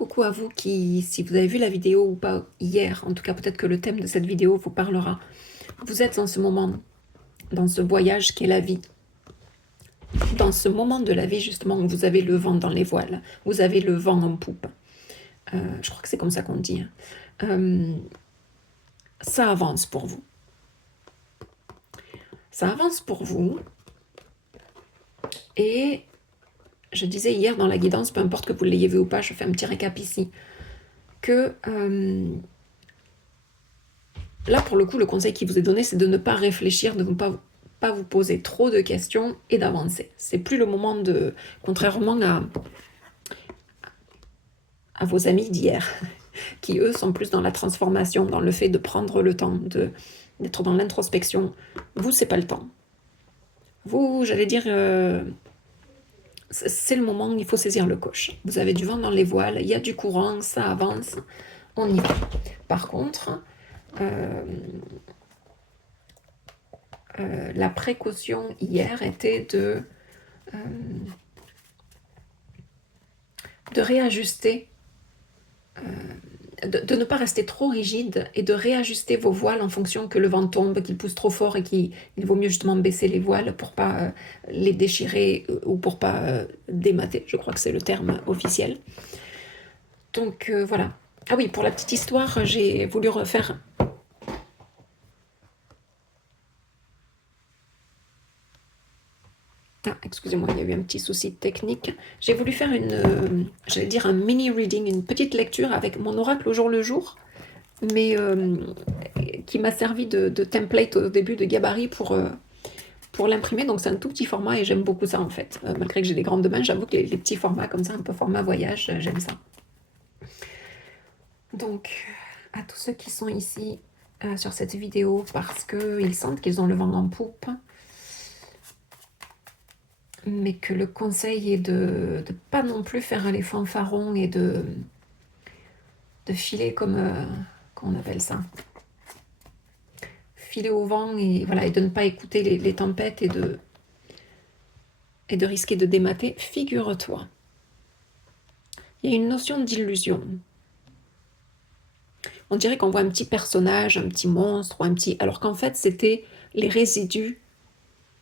Coucou à vous qui, si vous avez vu la vidéo ou pas hier, en tout cas peut-être que le thème de cette vidéo vous parlera. Vous êtes en ce moment, dans ce voyage qu'est la vie. Dans ce moment de la vie justement où vous avez le vent dans les voiles, vous avez le vent en poupe. Je crois que c'est comme ça qu'on dit. Ça avance pour vous. Ça avance pour vous. Et je disais hier dans la guidance, peu importe que vous l'ayez vu ou pas, je fais un petit récap ici, que là, pour le coup, le conseil qui vous est donné, c'est de ne pas réfléchir, de ne pas vous poser trop de questions et d'avancer. C'est plus le moment de... Contrairement à vos amis d'hier, qui eux sont plus dans la transformation, dans le fait de prendre le temps, d'être dans l'introspection. Vous, c'est pas le temps. Vous, j'allais dire, c'est le moment où il faut saisir le coche. Vous avez du vent dans les voiles, il y a du courant, ça avance, on y va. Par contre... la précaution hier était de réajuster, de ne pas rester trop rigide et de réajuster vos voiles en fonction que le vent tombe, qu'il pousse trop fort et qu'il vaut mieux justement baisser les voiles pour pas les déchirer ou pour pas démater, je crois que c'est le terme officiel. Donc voilà. Ah oui, pour la petite histoire, j'ai voulu refaire... Ah, excusez-moi, il y a eu un petit souci technique. J'ai voulu faire j'allais dire un mini reading, une petite lecture avec mon oracle au jour le jour, mais qui m'a servi de template au début, de gabarit pour l'imprimer. Donc c'est un tout petit format et j'aime beaucoup ça en fait. Malgré que j'ai des grandes mains, j'avoue que les petits formats comme ça, un peu format voyage, j'aime ça. Donc à tous ceux qui sont ici sur cette vidéo parce qu'ils sentent qu'ils ont le vent en poupe, mais que le conseil est de ne pas non plus faire les fanfarons et de filer comme, comment on appelle ça, filer au vent et, voilà, et de ne pas écouter les tempêtes et de risquer de démater. Figure-toi, il y a une notion d'illusion. On dirait qu'on voit un petit personnage, un petit monstre, ou un petit... alors qu'en fait c'était les résidus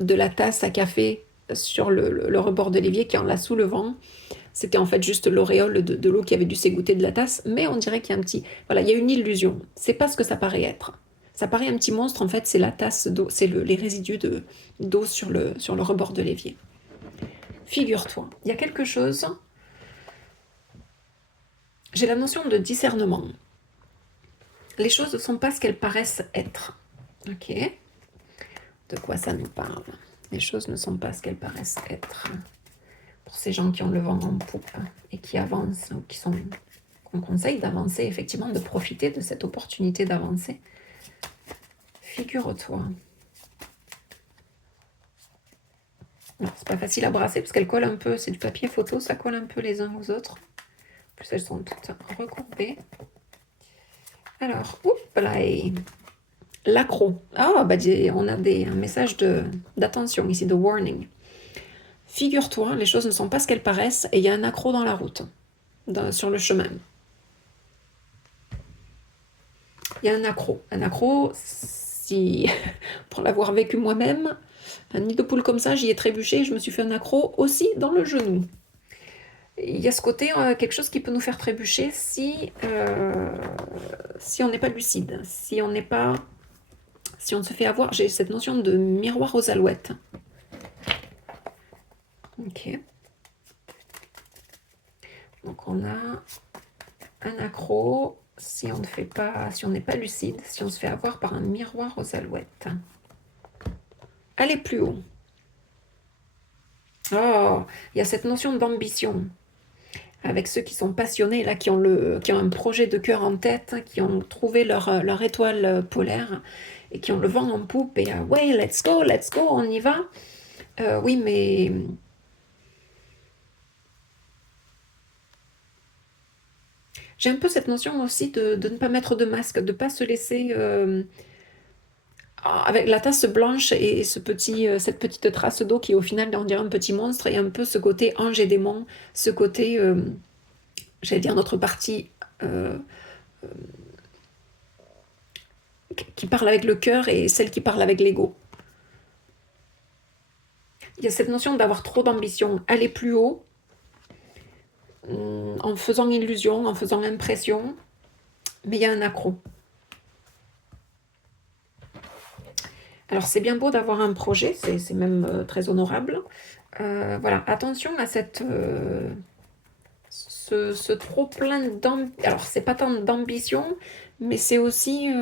de la tasse à café sur le rebord de l'évier qui en la sous le vent. C'était en fait juste l'auréole de l'eau qui avait dû s'égoutter de la tasse, mais on dirait qu'il y a un petit... Voilà, il y a une illusion. C'est pas ce que ça paraît être. Ça paraît un petit monstre, en fait, c'est la tasse d'eau, c'est les résidus d'eau sur le rebord de l'évier. Figure-toi, il y a quelque chose... J'ai la notion de discernement. Les choses ne sont pas ce qu'elles paraissent être. Ok. De quoi ça nous parle? Les choses ne sont pas ce qu'elles paraissent être. Pour ces gens qui ont le vent en poupe et qui avancent, ou qu'on conseille d'avancer, effectivement, de profiter de cette opportunité d'avancer. Figure-toi. C'est pas facile à brasser parce qu'elles collent un peu, c'est du papier photo, ça colle un peu les uns aux autres. En plus, elles sont toutes recourbées. Alors, hop là, l'accro. Ah, bah, on a un message d'attention ici, de warning. Figure-toi, les choses ne sont pas ce qu'elles paraissent et il y a un accro dans la route, sur le chemin. Il y a un accro. Un accro, si, pour l'avoir vécu moi-même, un nid de poule comme ça, j'y ai trébuché, je me suis fait un accro aussi dans le genou. Il y a ce côté, quelque chose qui peut nous faire trébucher si on n'est pas lucide, si on se fait avoir. J'ai cette notion de miroir aux alouettes. Ok. Donc on a un accro si on n'est pas lucide, si on se fait avoir par un miroir aux alouettes. Allez plus haut. Oh, il y a cette notion d'ambition. Avec ceux qui sont passionnés, là, qui ont un projet de cœur en tête, qui ont trouvé leur étoile polaire et qui ont le vent en poupe et ouais, let's go, on y va. Oui, mais j'ai un peu cette notion aussi de ne pas mettre de masque, de ne pas se laisser... avec la tasse blanche et cette petite trace d'eau qui au final on dirait un petit monstre et un peu ce côté ange et démon, ce côté j'allais dire notre partie qui parle avec le cœur et celle qui parle avec l'ego. Il y a cette notion d'avoir trop d'ambition, aller plus haut, en faisant illusion, en faisant impression, mais il y a un accroc. Alors c'est bien beau d'avoir un projet, c'est même très honorable. Voilà, attention à ce trop plein d'ambition. Alors c'est pas tant d'ambition, mais c'est aussi...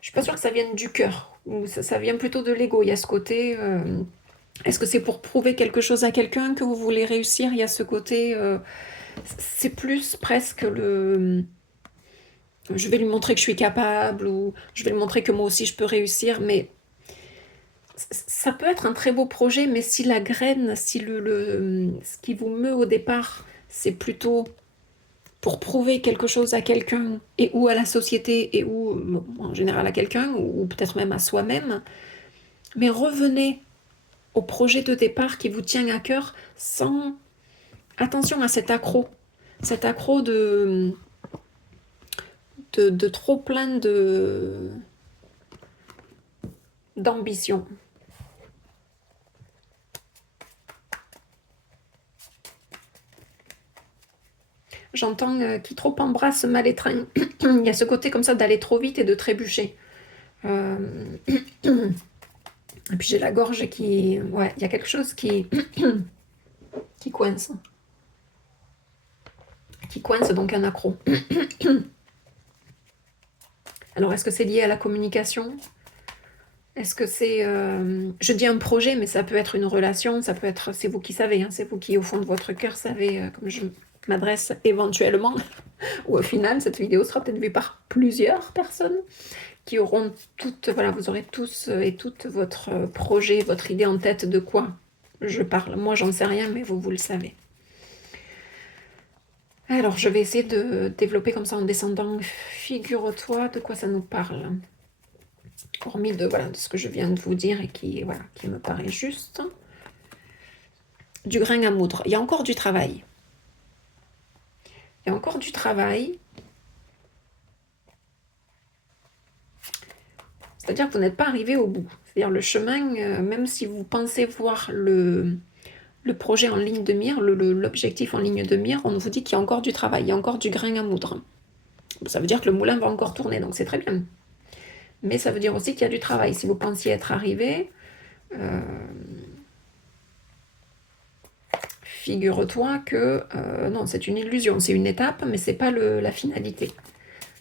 Je suis pas sûre que ça vienne du cœur, ou ça vient plutôt de l'ego. Il y a ce côté... est-ce que c'est pour prouver quelque chose à quelqu'un que vous voulez réussir? Il y a ce côté... c'est plus presque le... Je vais lui montrer que je suis capable, ou je vais lui montrer que moi aussi je peux réussir, mais ça peut être un très beau projet, mais si la graine, si ce qui vous meut au départ, c'est plutôt pour prouver quelque chose à quelqu'un, et ou à la société, et ou bon, en général à quelqu'un, ou peut-être même à soi-même, mais revenez au projet de départ qui vous tient à cœur sans... Attention à cet accroc de trop plein d'ambition. J'entends qui trop embrasse mal étreint. Il y a ce côté comme ça d'aller trop vite et de trébucher. Et puis j'ai la gorge qui... Ouais, il y a quelque chose qui coince. Qui coince, donc un accroc. Alors, est-ce que c'est lié à la communication? Est-ce que c'est... je dis un projet, mais ça peut être une relation, ça peut être... C'est vous qui savez, hein, c'est vous qui, au fond de votre cœur, savez, comme je m'adresse éventuellement, ou au final, cette vidéo sera peut-être vue par plusieurs personnes qui auront toutes... Voilà, vous aurez tous et toutes votre projet, votre idée en tête de quoi je parle. Moi, j'en sais rien, mais vous le savez. Alors, je vais essayer de développer comme ça en descendant. Figure-toi de quoi ça nous parle. Hormis de ce que je viens de vous dire et qui me paraît juste. Du grain à moudre. Il y a encore du travail. Il y a encore du travail. C'est-à-dire que vous n'êtes pas arrivé au bout. C'est-à-dire le chemin, même si vous pensez voir le projet en ligne de mire, l'objectif en ligne de mire, on vous dit qu'il y a encore du travail, il y a encore du grain à moudre. Ça veut dire que le moulin va encore tourner, donc c'est très bien. Mais ça veut dire aussi qu'il y a du travail. Si vous pensiez être arrivé, figure-toi que non, c'est une illusion, c'est une étape, mais c'est pas la finalité.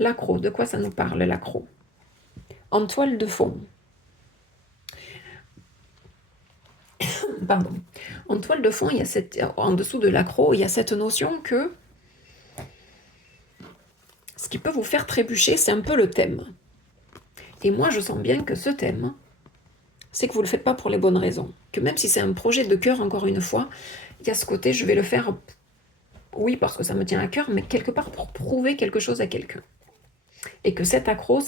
L'accroc, de quoi ça nous parle, l'accroc? En toile de fond. Pardon. En toile de fond, il y a en dessous de l'accroc, il y a cette notion que ce qui peut vous faire trébucher, c'est un peu le thème. Et moi, je sens bien que ce thème, c'est que vous ne le faites pas pour les bonnes raisons. Que même si c'est un projet de cœur, encore une fois, il y a ce côté, je vais le faire, oui, parce que ça me tient à cœur, mais quelque part pour prouver quelque chose à quelqu'un. Et que cet accroc,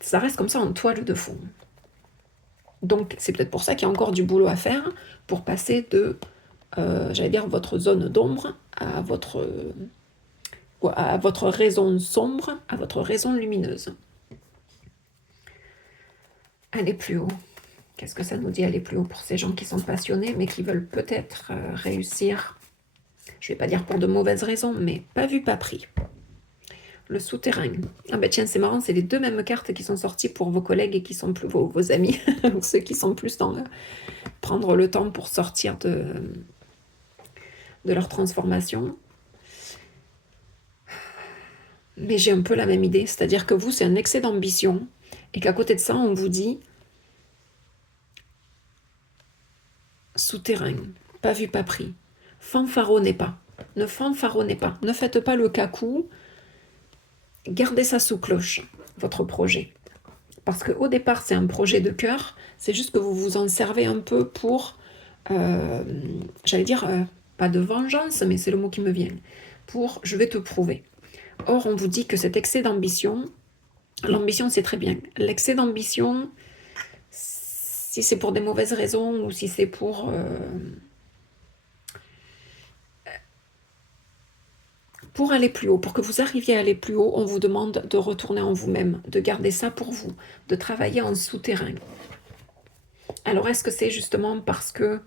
ça reste comme ça en toile de fond. Donc, c'est peut-être pour ça qu'il y a encore du boulot à faire pour passer de, j'allais dire, votre zone d'ombre à votre raison sombre, à votre raison lumineuse. Aller plus haut. Qu'est-ce que ça nous dit aller plus haut pour ces gens qui sont passionnés, mais qui veulent peut-être réussir, je ne vais pas dire pour de mauvaises raisons, mais pas vu, pas pris. Le souterrain. Ah ben tiens, c'est marrant, c'est les deux mêmes cartes qui sont sorties pour vos collègues et qui sont plus vos amis, ou ceux qui sont plus dans prendre le temps pour sortir de leur transformation. Mais j'ai un peu la même idée, c'est-à-dire que vous, c'est un excès d'ambition, et qu'à côté de ça, on vous dit souterrain, pas vu, pas pris. Fanfaronnez pas. Ne fanfaronnez pas. Ne faites pas le cacou. Gardez ça sous cloche, votre projet. Parce qu'au départ, c'est un projet de cœur. C'est juste que vous vous en servez un peu pour, j'allais dire, pas de vengeance, mais c'est le mot qui me vient. Pour, je vais te prouver. Or, on vous dit que cet excès d'ambition, l'ambition, c'est très bien. L'excès d'ambition, Si c'est pour des mauvaises raisons ou si c'est pour aller plus haut, pour que vous arriviez à aller plus haut, on vous demande de retourner en vous-même, de garder ça pour vous, de travailler en souterrain. Alors, est-ce que c'est justement parce que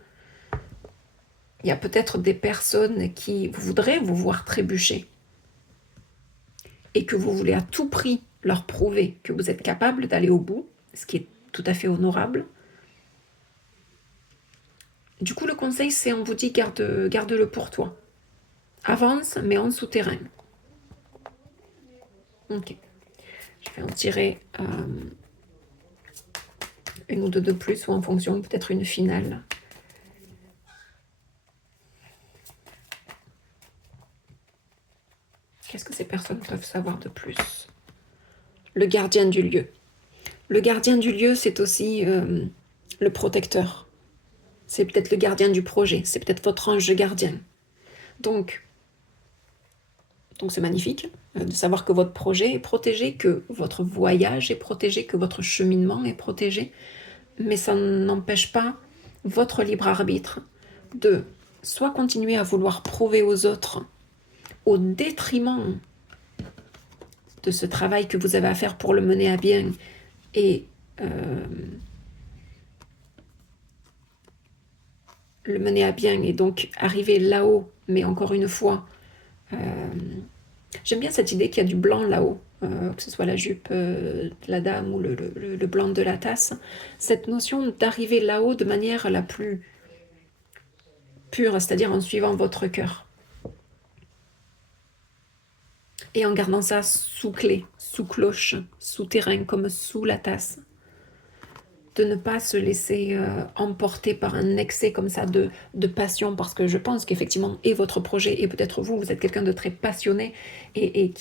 il y a peut-être des personnes qui voudraient vous voir trébucher et que vous voulez à tout prix leur prouver que vous êtes capable d'aller au bout, ce qui est tout à fait honorable? Du coup, le conseil, c'est on vous dit garde-le pour toi. Avance, mais en souterrain. Ok. Je vais en tirer une ou deux de plus, ou en fonction, peut-être une finale. Qu'est-ce que ces personnes peuvent savoir de plus? Le gardien du lieu. Le gardien du lieu, c'est aussi le protecteur. C'est peut-être le gardien du projet. C'est peut-être votre ange gardien. Donc c'est magnifique de savoir que votre projet est protégé, que votre voyage est protégé, que votre cheminement est protégé. Mais ça n'empêche pas votre libre arbitre de soit continuer à vouloir prouver aux autres au détriment de ce travail que vous avez à faire pour le mener à bien et le mener à bien et donc arriver là-haut, mais encore une fois, j'aime bien cette idée qu'il y a du blanc là-haut, que ce soit la jupe de la dame ou le blanc de la tasse, cette notion d'arriver là-haut de manière la plus pure, c'est-à-dire en suivant votre cœur. Et en gardant ça sous clé, sous cloche, sous terrain, comme sous la tasse. De ne pas se laisser emporter par un excès comme ça de passion, parce que je pense qu'effectivement, et votre projet, et peut-être vous, vous êtes quelqu'un de très passionné et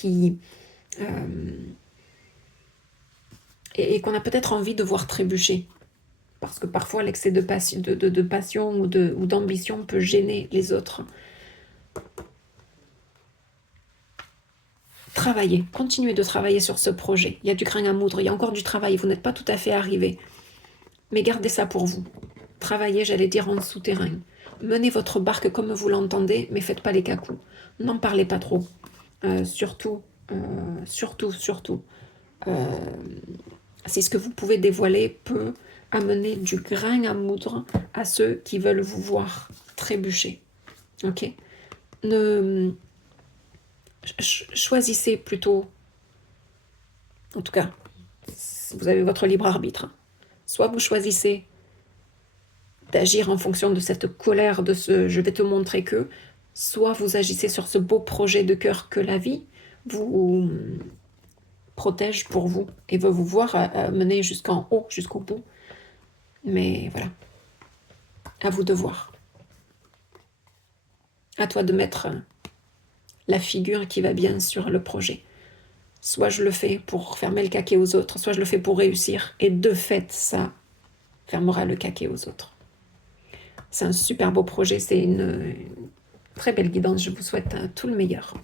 qu'on a peut-être envie de voir trébucher. Parce que parfois, l'excès de passion ou d'ambition peut gêner les autres. Travaillez, continuez de travailler sur ce projet. Il y a du grain à moudre, il y a encore du travail, vous n'êtes pas tout à fait arrivé. Mais gardez ça pour vous. Travaillez, j'allais dire, en souterrain. Menez votre barque comme vous l'entendez, mais faites pas les cacous. N'en parlez pas trop. Surtout, si ce que vous pouvez dévoiler peut amener du grain à moudre à ceux qui veulent vous voir trébucher. Ok? Choisissez plutôt, en tout cas, vous avez votre libre arbitre. Soit vous choisissez d'agir en fonction de cette colère, de ce « je vais te montrer que », soit vous agissez sur ce beau projet de cœur que la vie vous protège pour vous et veut vous voir mener jusqu'en haut, jusqu'au bout. Mais voilà, à vous de voir. À toi de mettre la figure qui va bien sur le projet. Soit je le fais pour fermer le caquet aux autres, soit je le fais pour réussir. Et de fait, ça fermera le caquet aux autres. C'est un super beau projet, c'est une très belle guidance. Je vous souhaite tout le meilleur.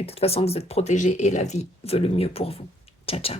Et de toute façon, vous êtes protégés et la vie veut le mieux pour vous. Ciao, ciao.